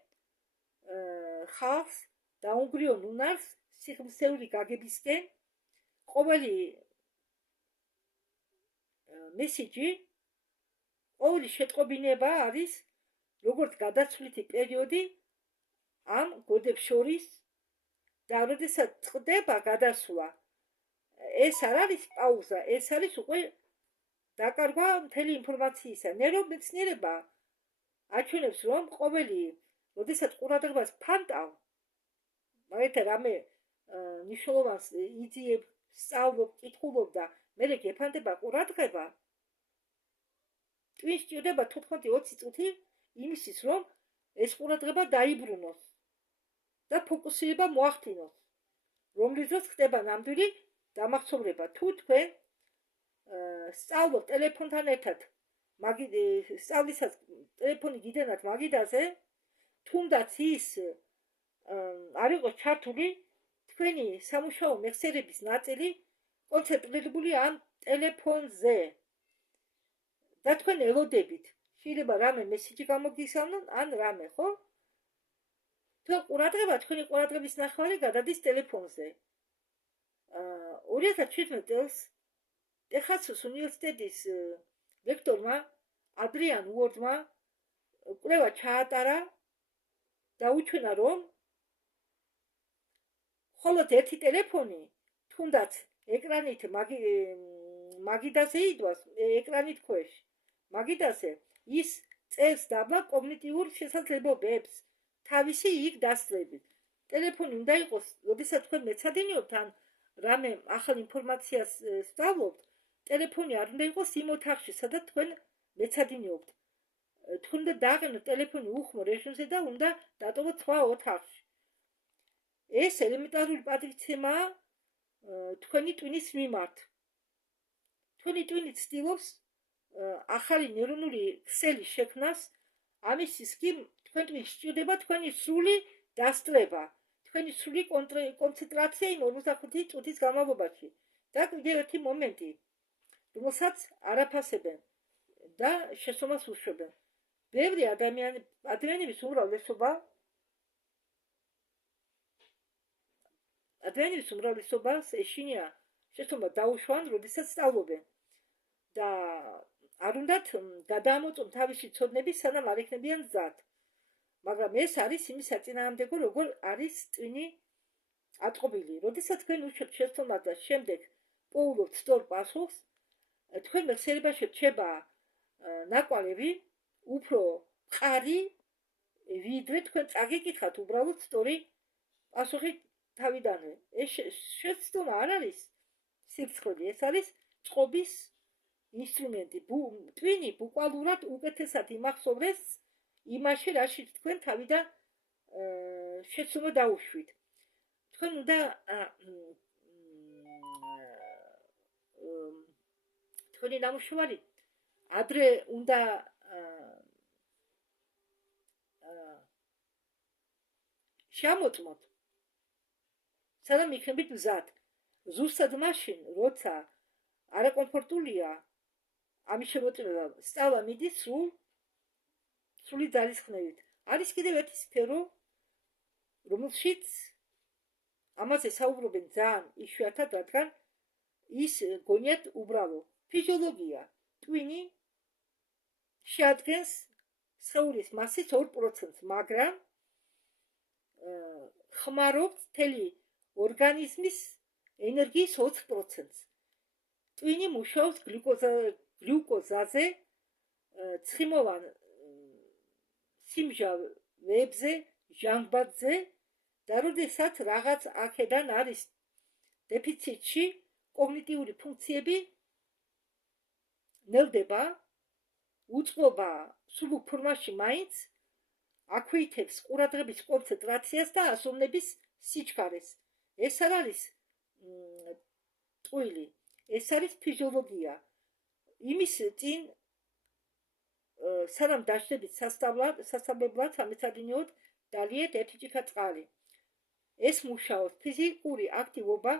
ხალხს დაუნგრიონ უნარს სიხმსეული გაგებისკენ. ყოველი მესიჯი, ყოველი შეტყობინება არის როგორც გადაცვლითი პერიოდი ამ გოდებს შორის და როდესაც წყდება გადასვლა, ეს არ არის პაუზა, ეს არის უკვე დაკარგვა მთელი ინფორმაციისა. ნეირომეცნიერება აჩვენებს, რომ ყოველი, როდესაც ყურადღებას ფანტავ, მაგალითად რამე მნიშვნელოვანს იძიებ, სწავლობ, კითხულობ და მერე გეფანტება ყურადღება, ტვინს სჭირდება 14-20 წუთი იმისთვის, რომ ეს ყურადღება დაიბრუნოს და ფოკუსირება მოახდინოს, რომლის დროს ხდება ნამდვილი დამახსოვრება. თუ თქვენ სწავლობ ტელეფონთან ერთად, სწავლისას ტელეფონი გიდენათ მაგიდაზე, თუნდაც ის არ იყოს ჩართული, თქვენი სამუშაო მეხსიერების ნაწილი კონცენტრირებული ამ ტელეფონზე. და თქვენ ელოდებით, შეიძლება რამე მესიჯი გამოგისალმონ, ან რამე, ხო? თქვენ ყურადღება, თქვენი ყურადღების ნახევარი გადადის ტელეფონზე. 2017 წელს ტეხასის უნივერსიტეტის ლექტორმა ადრიან უორდმა კვლევა ჩაატარა და უჩვენა, რომ მხოლოდ ერთი ტელეფონი, თუნდაც ეკრანით მაგიდაზე იდვას, ეკრანით ქვეშ, მაგიდაზე ის წერს დაბლა კოგნიტიურ შესაძლებლობებს თავისი იქ დასწრებით. ტელეფონი უნდა იყოს, როდესაც თქვენ მეცადინეობთ ან რამე ახალ ინფორმაციას სწავლობთ, ტელეფონი არ უნდა იყოს იმ ოთახში, სადაც თქვენ მეცადინეობთ. თქვენ უნდა დააყენოთ ტელეფონი უხმო რეჟიმზე და უნდა დატოვოთ სხვა ოთახში. ეს ელემენტარული პატივცემაა თქვენი ტვინის მიმართ. თქვენი ტვინი ცდილობს ახალი ნეირონული ქსელის შექმნას, ამისთვის კი თქვენ ტვინს სჭირდება თქვენი სრული დასწრება, თქვენი სრული კონცენტრაცია იმ 45 წუთის განმავლობაში. და კიდევ ერთი მომენტი, რომელსაც არაფასებენ და შესწავლას უშვებენ. ბევრი ადამიანების უმრავლესობას ეშინია შეცდომა დაუშვან, როდესაც სწავლობენ და არ უნდათ გადაამოწმონ თავისი ცოდნები, სანამ არ ექნებიან გზად. მაგრამ ეს არის იმის საწინააღმდეგო, როგორ არის ტვინი აწყობილი. როდესაც თქვენ უშვებთ შეცდომას და შემდეგ პოულობთ სწორ პასუხს, თქვენ მეხსიერებაში რჩება ნაკვალევი უფრო მყარი, ვიდრე თქვენ წაგეკითხათ უბრალოდ სწორი პასუხი თავიდანვე. ეს შეცდომა არ არის სიფრთხილე, ეს არის წყობის ინსტრუმენტი. ტვინი ბუკვალურად უკეთესად იმახსოვრებს იმაში, რაშიც თქვენ თავიდან შეცდომა დაუშვით. თქვენ უნდა თქვენი ნამუშევარი ადრე უნდა შემოწმოთ, სანამ იქნებით მზად. ზუსტად მაშინ, როცა არაკომფორტულია ამის შემოწმება, სწავლა მიდის სრული ძალისხმევით. არის კიდევ ერთი სფერო, რომელშიც ამაზე საუბრობენ ძალიან იშვიათად, რადგან ის გონიათ უბრალო. ფიზიოლოგია. ტვინი შეადგენს სხეულის მასის 2%, მაგრამ ხმარობს მთელი ორგანიზმის ენერგიის 20%. ტვინი მუშაობს გლიკოზაზე, ცხიმოვან სიმჟავეებზე, ჟანგბადზე და როდესაც რაღაც აქედან არის დეფიციტში, კოგნიტიური ფუნქციები ნელდება, უწყობა სრულ ფორმაში მაინც აქვეითებს ყურადღების კონცენტრაციას და აზროვნების სიჩქარეს. ეს არ არის ტყვილი, ეს არის ფიზიოლოგია. იმის წინ სანამ დაждებით სასწავლებლად სამეცნიეროდ დალიეთ 1 ჭიქა წყალი. ეს მუშაობს ფიზიკური აქტივობა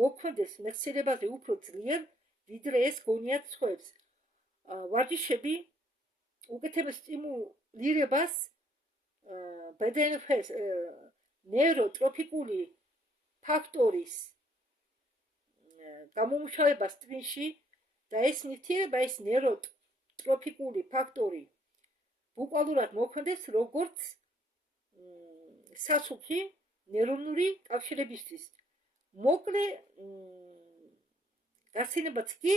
მოქმედეს მეხსიერებაზე უფრო ძლიერ, ვიდრე ეს გონიათ სხვებს. ვარჯიშები უკეთებს სტიმულირებას BDNF ნეიროტროფიკული ფაქტორის გამომუშავებას ტვინში და ეს ნივთიერება, ეს ნეიროტროფიკული ფაქტორი ბუკვალურად მოქმედებს როგორც სასუქი ნეირონული კავშირებისთვის. მოკლე გასცემებაც კი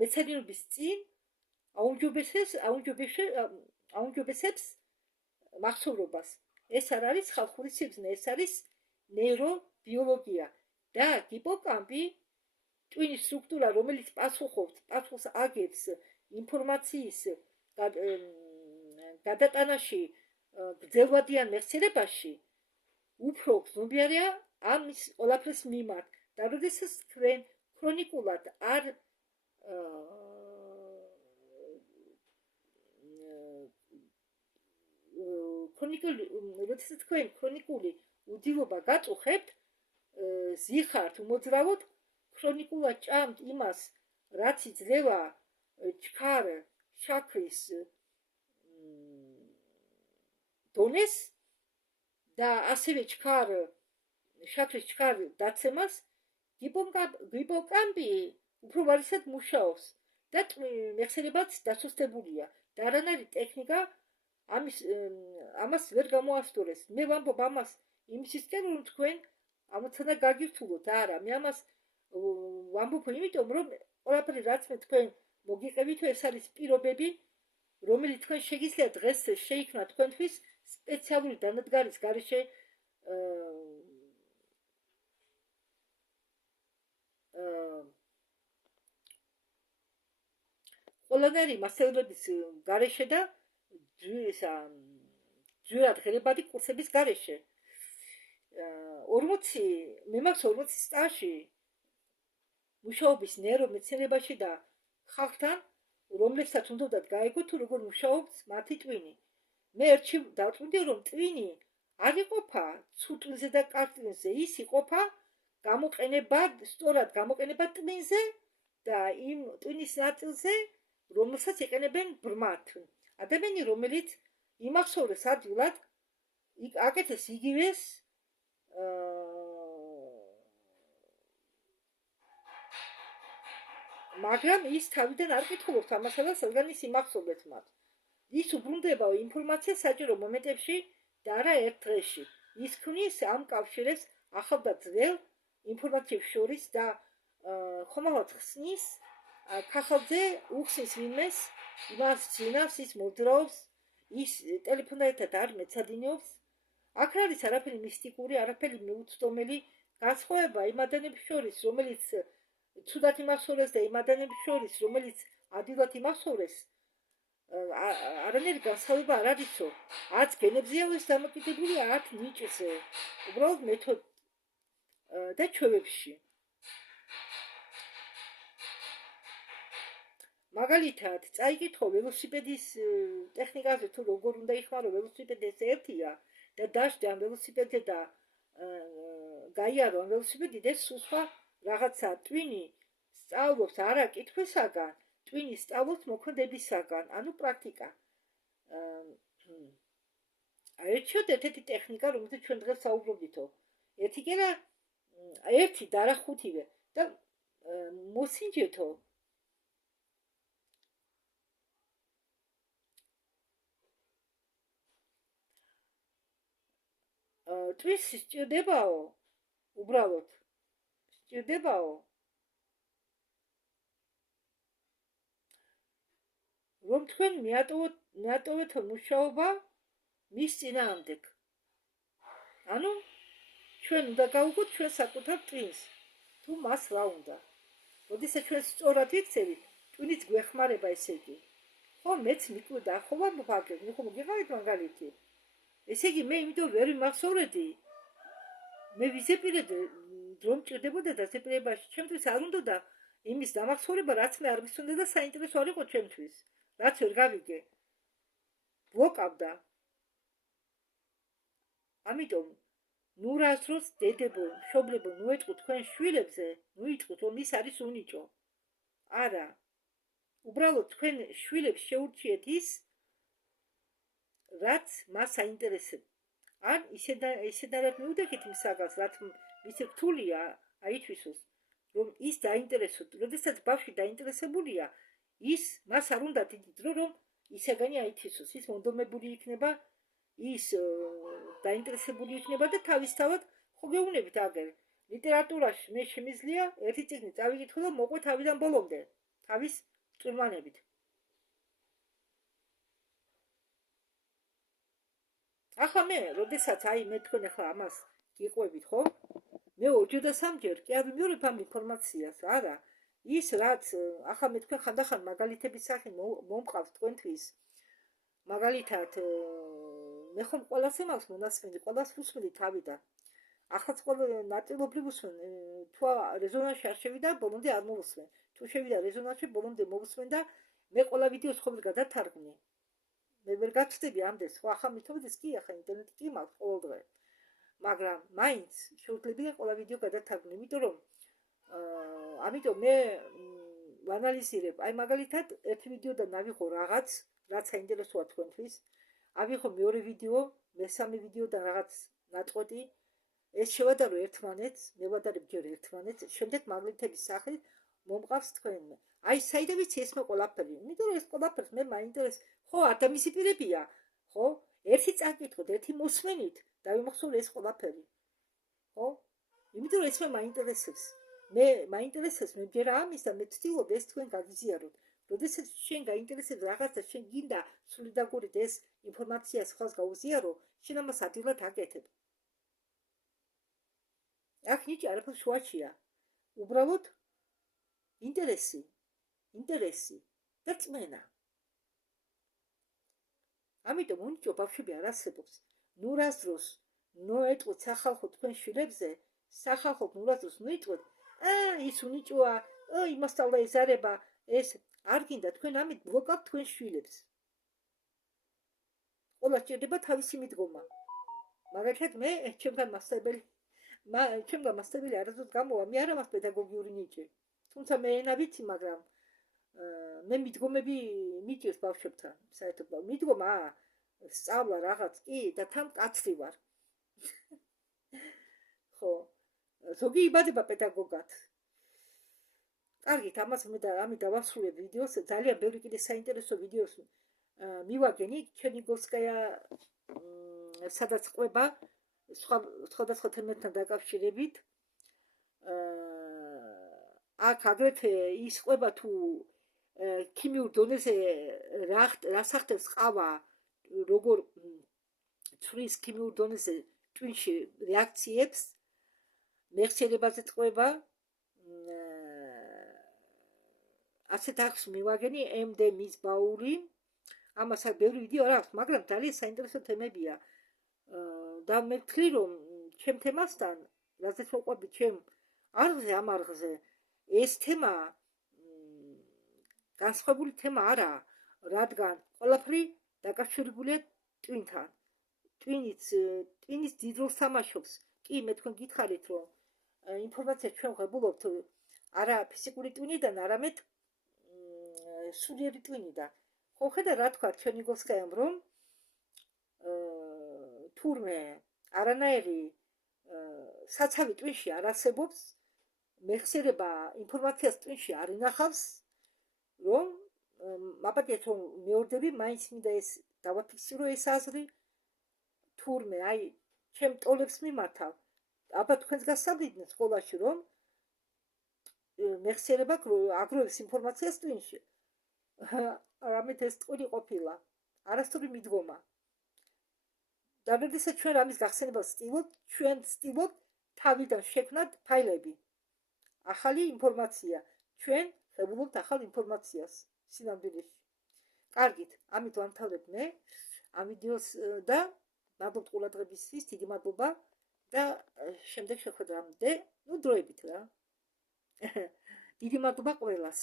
მეცნიერების წინ აუმჯობესებს მახსოვრობას. ეს არ არის ხალხური სიბრძნე, ეს არის ნეირობიოლოგია და ჰიპოკამპი ტვინის სტრუქტურა, რომელიც პასუხს აგებს ინფორმაციის გადატანაში გრძელვადიან მეხსიერებაში, უფრო გრძნობიარეა ამის ყველაფრის მიმართ. და როდესაც თქვენ ქრონიკულად არ როდესაც თქვენ ქრონიკული უძილობა გაწუხებთ, ზიხართ უმოძრავოდ, ქრონიკულად ჭამთ იმას, რაც იძლევა ჩქარ შაქრის დონეს და ასევე შაქრის ჩქარ დაცემას, ჰიპოკამპი უფრო ვარისად მუშაობს და მეხსიერებაც დასუსტებულია და არანაირი ტექნიკა ამას ვერ გამოასწორებს. მე ვამბობ ამას იმისისკენ, რომ თქვენ ამოცანა გაგირთულოთ. არა, მე ამას ვამბობ იმიტომ, რომ ყველაფერი რაც მე თქვენ მოგიყევით, ეს არის პირობები, რომელიც თქვენ შეგიძლიათ დღეს შეიქმნა თქვენთვის სპეციალური დანადგარის გარეშე ყველანაირი მასწავლებლების გარეშე და ძვირად ღირებადი კურსების გარეშე. 40 მე მაქვს 40 სტაჟი მუშაობის ნეირომეცნიერებაში და ხალხთან, რომლებსაც უნდათ გაიგოთ თუ როგორ მუშაობს მათი ტვინი. მე ერთში დავწვდი, რომ ტვინი არ იყოფა ცუდ ტვინზე და კარგ ტვინზე, ის იყოფა სწორად გამოყენება ტვინზე და იმ ტვინის ნაწილზე, რომელსაც იყენებენ ბრმად. ადამიანი, რომელიც იმახსოვრებს ადვილად, აკეთებს იგივეს მაგრამ ის თავიდან არ კითხულობს ამასადაც, რადგან ის იმახსოვრებს მათ. ის უბრუნდება ინფორმაციას საჭირო მომენტებში და არა ერთ დღეში. ის ქმნის ამ კავშირებს ახალ და ძველ ინფორმაციებს შორის და ხომალად ხსნის ქახალზე უხსნის ვინმეს, იმას ძინავს, ის მოძრაობს, ის ტელეფონთან არ მეცადინეობს. აქ არის არაფერი მისტიკური, არაფერი მიუცდომელი განსხვავება იმ ადამიანების შორის, რომელიც ცუდად იმახსოვრებს და იმ ადამიანების შორის, რომელიც ადვილად იმახსოვრებს. არანაირი განსხვავება არ არისო. არც გენებზეა ეს დამოკიდებული, არც ნიჭზე. უბრალოდ მეთოდ და ჩვევებში. მაგალითად, წაიკითხო ველოსიპედის ტექნიკაზე თუ როგორ უნდა იხმარო ველოსიპედი ეს ერთია და დაშდე ამ ველოსიპედზე და გაიარო ამ ველოსიპედი და სულ სხვა რაღაცა ტვინი სწავლობს არა კითხვისაგან, ტვინი სწავლობს მოქმედებისაგან, ანუ პრაქტიკა. ერთიოთ ერთ-ერთი ტექნიკა, რომელზეც ჩვენ დღეს საუბრობდითო. ერთი კი რა ერთი და არა ხუთივე და მოსინჯეთო ტვის სჭირდებაო უბრალოდ სჭირდებაო რომ თქვენ მიატოვეთ მუშაობა მის წინააღმდეგ. ანუ ჩვენ უნდა გავუგოთ ჩვენ საკუთარ ტვინს თუ მას რა უნდა. როდესაც ჩვენ სწორად ვიქცევით, ტვინიც გვეხმარება ესე იგი. ხო, მეც მიკვირდა, ხო ვამბობ, მე ხომ გიყავით მაგალითი. ესე იგი მე იმიტომ ვერ ვიმახსოვრედი. მე ვიზეპირებდი რომ მჭირდებოდა დაზეპირებაში. ჩემთვის არ უნდოდა იმის დამახსოვრება, რაც მე არ მისცემდა და საინტერესო არ იყო ჩემთვის. რაც ვერ გავიგე. ბლოკავდა. ამიტომ ნუ რას დროს დედებო, მშობლებო, ნუ ეტყვით თქვენ შვილებზე, ნუ იტყვით რომ ის არის უნიჭო. არა. უბრალოდ თქვენ შვილებს შეურჩიეთ ის, რაც მას აინტერესებს. ან ისედაც მიუდექით იმ საგანს, რაც მისი რთულია აითვისოს, რომ ის დაინტერესოთ. როდესაც ბავშვი დაინტერესებულია, ის მას არ უნდა დიდი დრო, რომ ისაგანი აითვისოს. ის მონდომებული იქნება, ის დაინტერესებული იქნება და თავისთავად ხო გეუბნებით აგერ. ლიტერატურაში მე შემიძლია ერთი წიგნი წავიკითხო და მოყვე თავიდან ბოლომდე, თავის წვრთნებით. ახლა მე, როდესაც მე თქვენ ახლა ამას გიყვებით, ხო? მე ორჯერ და სამჯერ კი არ ვიმეორებ ამ ინფორმაციას, არა. ის რაც ახლა მე თქვენ ხანდახან მაგალითების სახით მომყავს თქვენთვის. მაგალითად მე ხომ ყველას ემავს მონასმენი, ყველას ვუსმენი თავიდან. ახლა ყველა ნაწილობრივ ვუსმენ, თუ რეზონანსში არ შევიდა, ბოლომდე არ მოვუსმენ. თუ შევიდა რეზონანსში, ბოლომდე მოვუსმენ და მე ყველა ვიდეოს ხომ გადათარგმნი. მე ვერ გაცდები ამდენს, ხო ახლა მithomდეს კი ახლა ინტერნეტი კი მაქვს ყოველდღე. მაგრამ მაინც შეუძლებელია ყველა ვიდეო გადათარგმნი, იმიტომ რომ ამიტომ მე ვანალიზირებ, მაგალითად ერთი ვიდეოდან ავიღო რაღაც, რაც საინტერესოა თქვენთვის, ავიღო მეორე ვიდეო, მესამე ვიდეოდან რაღაც ნაწყვეტი, ეს შევადარო ერთმანეთს, მე ვადარებ ჯერ ერთმანეთს, შემდეგ მაგალითების სახით მომყავს თქვენ. საიდან ვიცი ეს მე ყველაფერი, იმიტომ რომ ეს ყველაფერს მე მაინტერესებს. ხო, ადამიანის პირებია, ხო? ერთი წაკითხოთ, ერთი მოსმენით და ვიმახსოვრე ეს ყველაფერი. ხო? იმიტომ რომ ეს მე მაინტერესებს. მე მაინტერესებს მე ჯერ ამის და მე ვცდილობ ეს თქვენ გაგიზიაროთ. როდესაც შენ გაინტერესებს რაღაც და შენ გინდა სულიდაგურით ეს ინფორმაცია სხვას გაუზიარო, შენ ამას ადვილად აკეთებ. აქ ნიჭი არაფერ შუაშია. უბრალოდ ინტერესი და წმენა. ამიტომ უნიჭო ბავშვები არ არსებობს. ნუ რას დროს ნუ ეტყვით სახალხო თქვენ შვილებზე, სახალხო ნუ რას დროს ნუ იტყვით, ის უნიჭოა, იმასწავლა ეზარება, ეს არ გინდა თქვენ ამით ბლოკავთ თქვენ შვილებს. ყველა სჭირდება თავისი მიდგომა. მაგალითად მე ჩემგან მასწავლებელი არასდროს გამოვა, მე არ მაქვს პედაგოგიური ნიჭი. თუმცა მე ენა ვიცი, მაგრამ მე მიდგომები მიჭირს ბავშვებთან, საერთოდ მიდგომა სწავლა რაღაც კი და თან კაცრი ვარ. ხო, ზოგი იბადება პედაგოგად. კარგით, ამას მე და ამი დავასრულებ ვიდეოს, ძალიან ბევრი კიდე საინტერესო ვიდეოს მივაგენი, ჩერნიგოვსკაია სადაც ყვება სხვადასხვა თემებთან დაკავშირებით. აქ აგრეთვე ის ყვება თუ ქიმიურ დონეზე რა სახდებს ყავა, როგორ ცვლის ქიმიურ დონეზე ტვინში რეაქციებს, მეხსიერებაზე ყვება. ასეთ აქვს მივაგენი MD მისბაური, ამას ბევრი ვიდეო არ აქვს, მაგრამ ძალიან საინტერესო თემებია. და მე ვთვლი, რომ ჩემ თემასთან, რაზეც ვყვებით ჩემ არღზე, ამ არღზე, ეს თემა განსხვავებული თემა არაა, რადგან ყველაფერი დაკავშირებულია ტვინთან. ტვინის დიდ როლს თამაშობს. კი, მე თქვენ გითხარით, რომ ინფორმაცია ჩვენ ვღებულობთ არა ფიზიკური ტვინიდან, არამედ სულიერი ტვინიდან. ხო ხედა რა თქვა ჩერნიგოვსკაიამ, რომ თურმე არანაირი საცავი ტვინში არ არსებობს, მეხსიერება ინფორმაციას ტვინში არ ინახავს, რომ მაპატიეთ რომ მეორდები, მაინც მინდა ეს დავაფიქსირო ეს აზრი, თურმე აი ჩემ ტოლებს მიმართავ. აბა თქვენს გასწავლდნენ სკოლაში, რომ მეხსიერება აგროვებს ინფორმაციას ტვინში. არამედ ეს ტვინი ყოფილა, არასწორი მიდგომა. და როდესაც ჩვენ ამის გახსენებას ვცდილობთ, ჩვენ ვცდილობთ თავიდან შექმნათ ფაილები. ახალი ინფორმაცია. ჩვენ ვღებულობთ ახალ ინფორმაციას სინამდვილეში. კარგით, ამით ვამთავრებ მე ამ ვიდეოს და მადლობთ ყურადღებისთვის, დიდი მადლობა და შემდეგ შეხვედრამდე, დროებით რა. დიდი მადლობა ყველას.